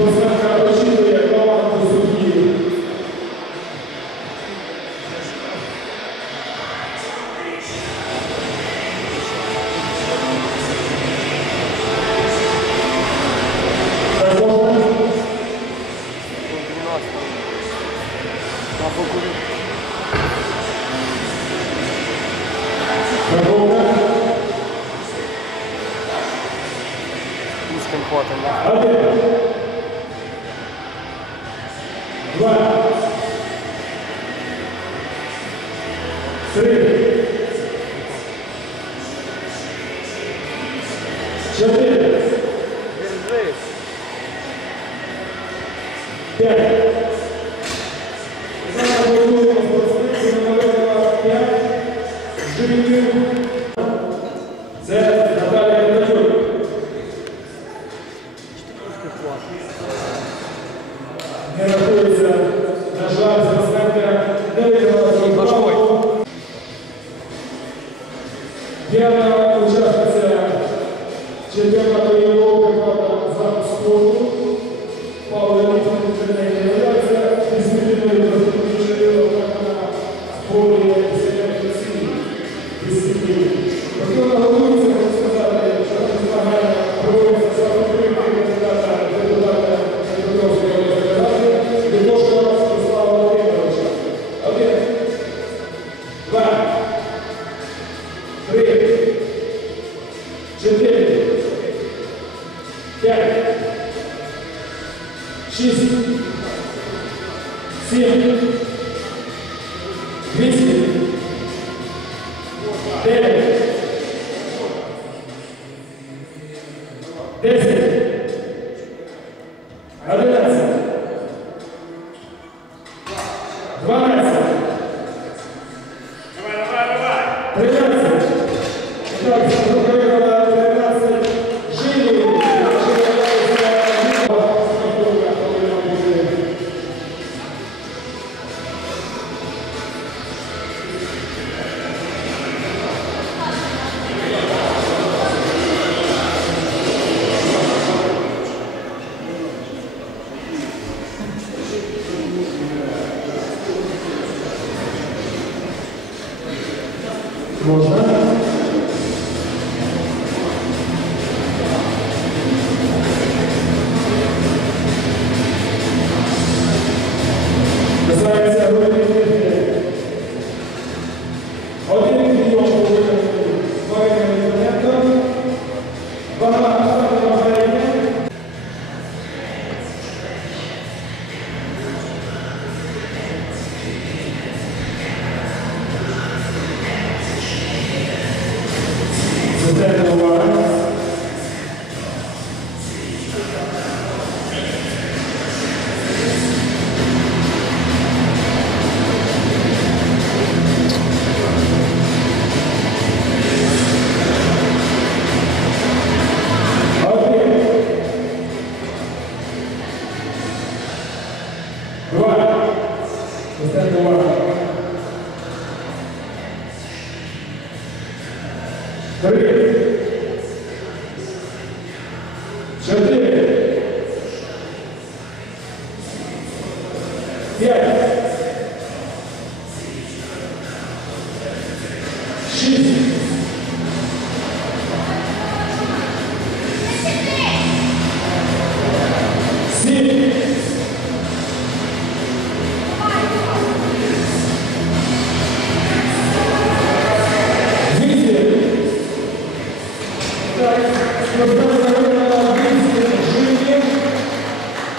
Most important. Okay. Zero. Четыре. Пять. Шесть. Семь. Выйди. Так,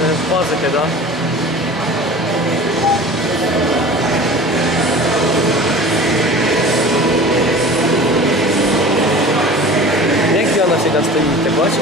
To jest kiedy. Jak ona się da z tymi te?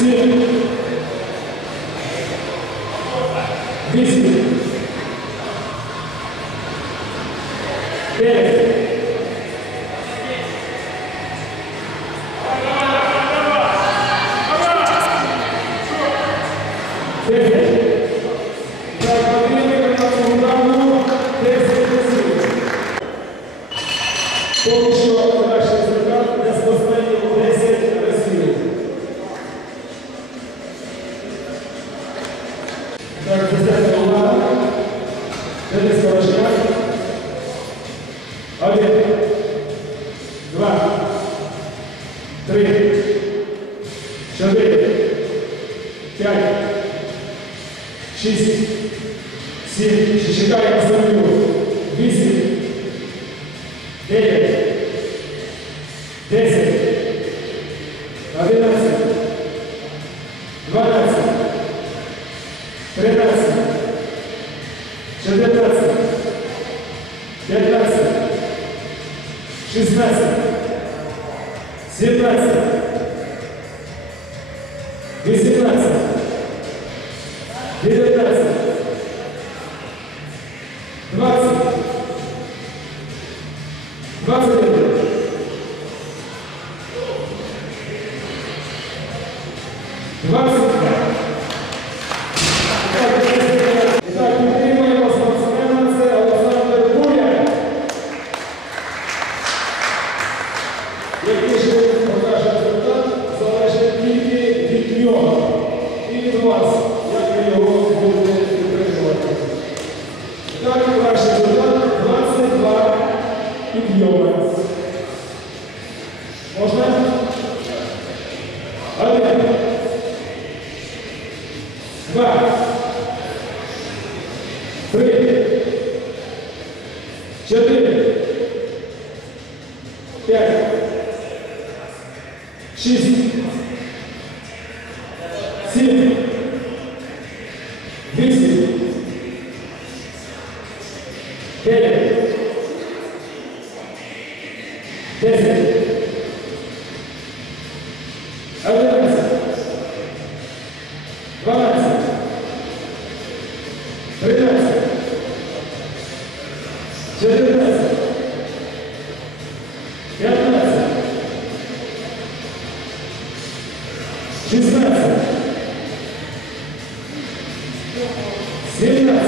7, 10, Gracias. Девять. Десять. Одиннадцать. Двенадцать. Тринадцать. Четырнадцать. Пятнадцать. Шестнадцать. Семнадцать.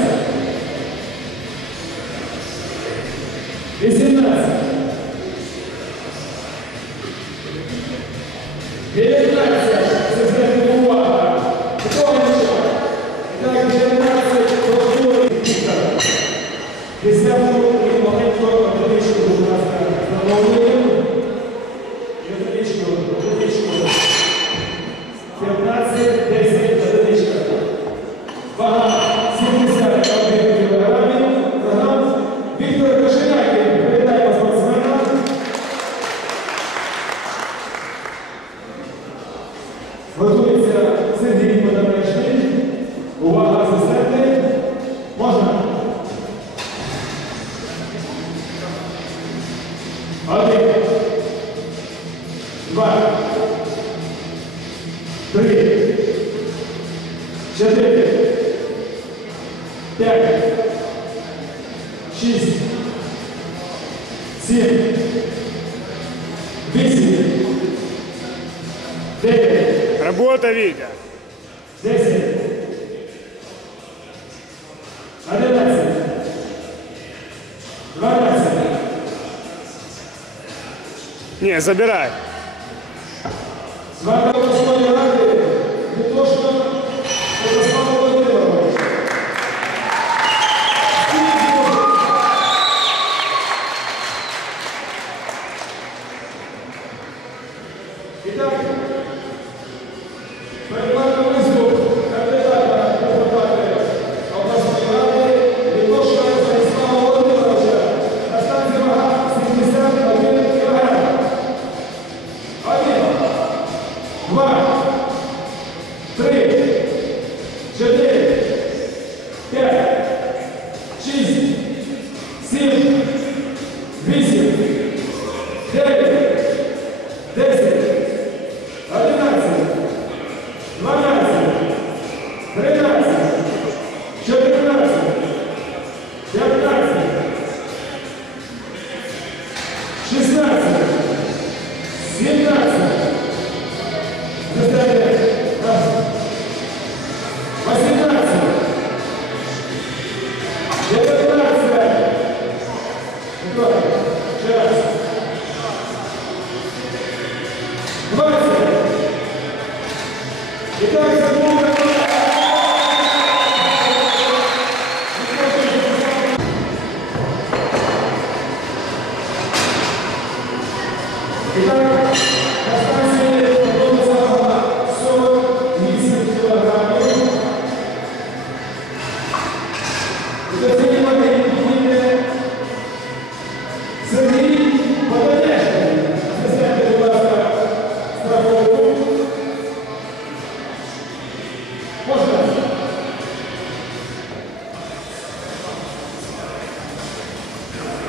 три, четыре, п'ять, шесть, семь, восемь, дев'ять. Работа, Витя. Десять. Одинадцять. Двадцать. Не, забирай. Света Господи ради, не тоа што шестнадцать, семнадцать.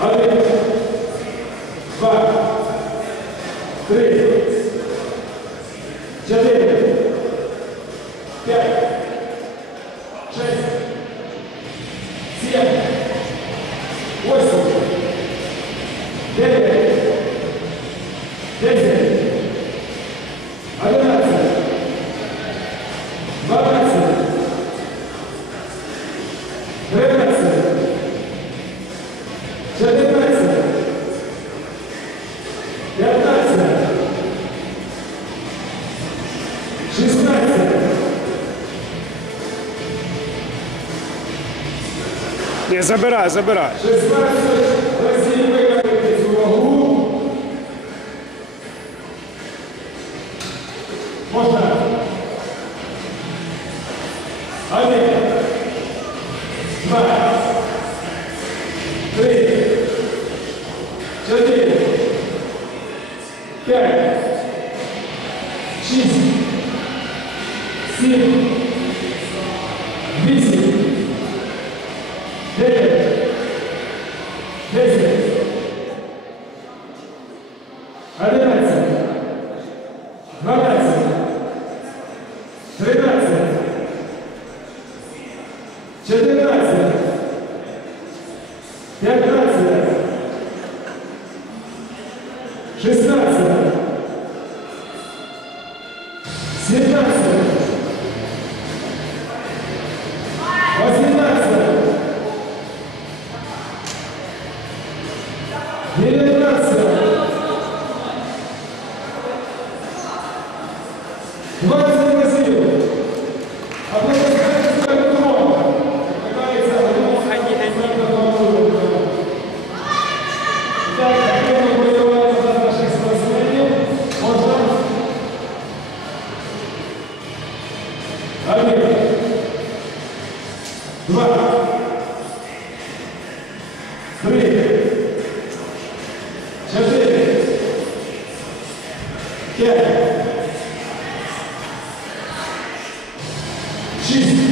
Alex, vai. Três. Janeiro. Pega. Gracias. Nie, zabieraj, zabieraj. Można. Ale. Dwa. Trzy. Cztery. Pięć. тринадцать, четырнадцать, пятнадцать, шестнадцать, семнадцать, восемнадцать, девятнадцать, двадцать. Yeah. Jesus.